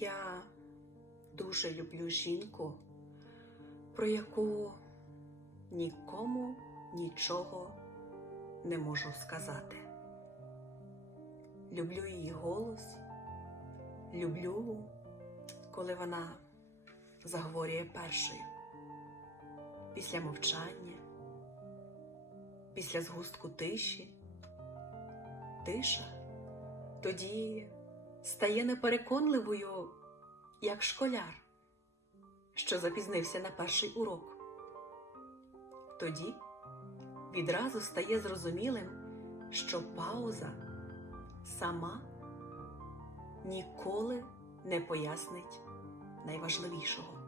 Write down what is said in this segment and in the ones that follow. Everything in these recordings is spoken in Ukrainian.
Я дуже люблю жінку, про яку нікому нічого не можу сказати. Люблю її голос, люблю, коли вона заговорює першою, після мовчання, після згустку тиші. Тиша тоді стає непереконливою, як школяр, що запізнився на перший урок. Тоді відразу стає зрозумілим, що пауза сама ніколи не пояснить найважливішого,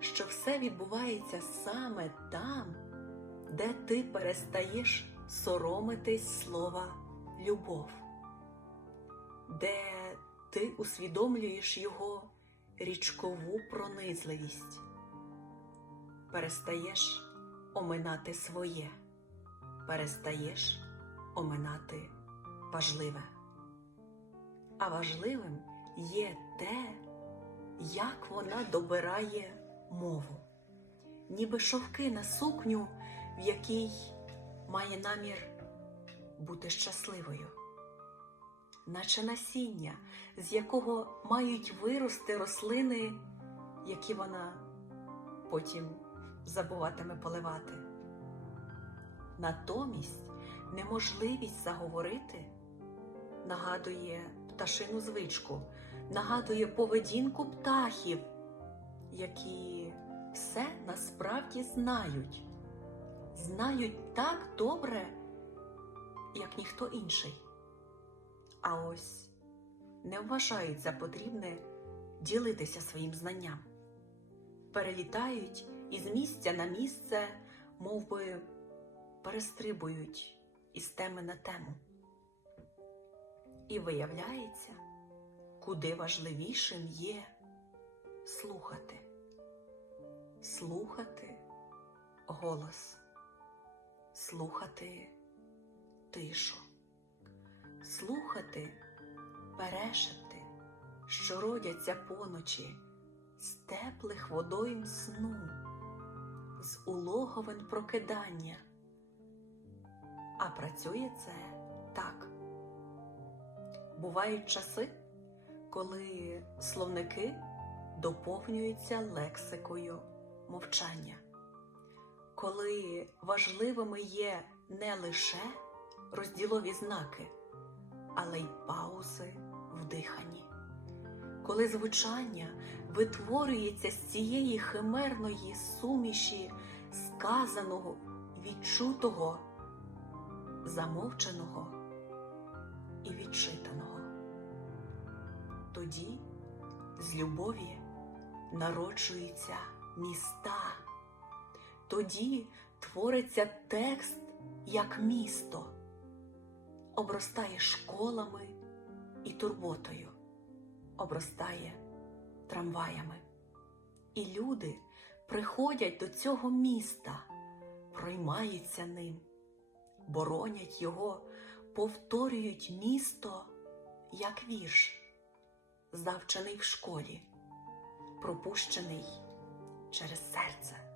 що все відбувається саме там, де ти перестаєш соромитись слова любов, де ти усвідомлюєш його річкову пронизливість, перестаєш оминати своє, перестаєш оминати важливе. А важливим є те, як вона добирає мову, ніби шовки на сукню, в якій має намір бути щасливою, наче насіння, з якого мають вирости рослини, які вона потім забуватиме поливати. Натомість неможливість заговорити нагадує пташину звичку, нагадує поведінку птахів, які все насправді знають, знають так добре, як ніхто інший. А ось не вважають за потрібне ділитися своїм знанням, перелітають із місця на місце, мов би перестрибують із теми на тему. І виявляється, куди важливішим є слухати, слухати голос, слухати тишу, слухати перешепти, що родяться поночі з теплих водойм сну, з улоговин прокидання. А працює це так. Бувають часи, коли словники доповнюються лексикою мовчання, коли важливими є не лише розділові знаки, але й паузи в диханні, коли звучання витворюється з цієї химерної суміші сказаного, відчутого, замовченого і відчитаного. Тоді з любові народжуються міста, тоді твориться текст як місто, обростає школами і турботою, обростає трамваями. І люди приходять до цього міста, проймаються ним, боронять його повторюють місто як вірш, завчений в школі, пропущений через серце.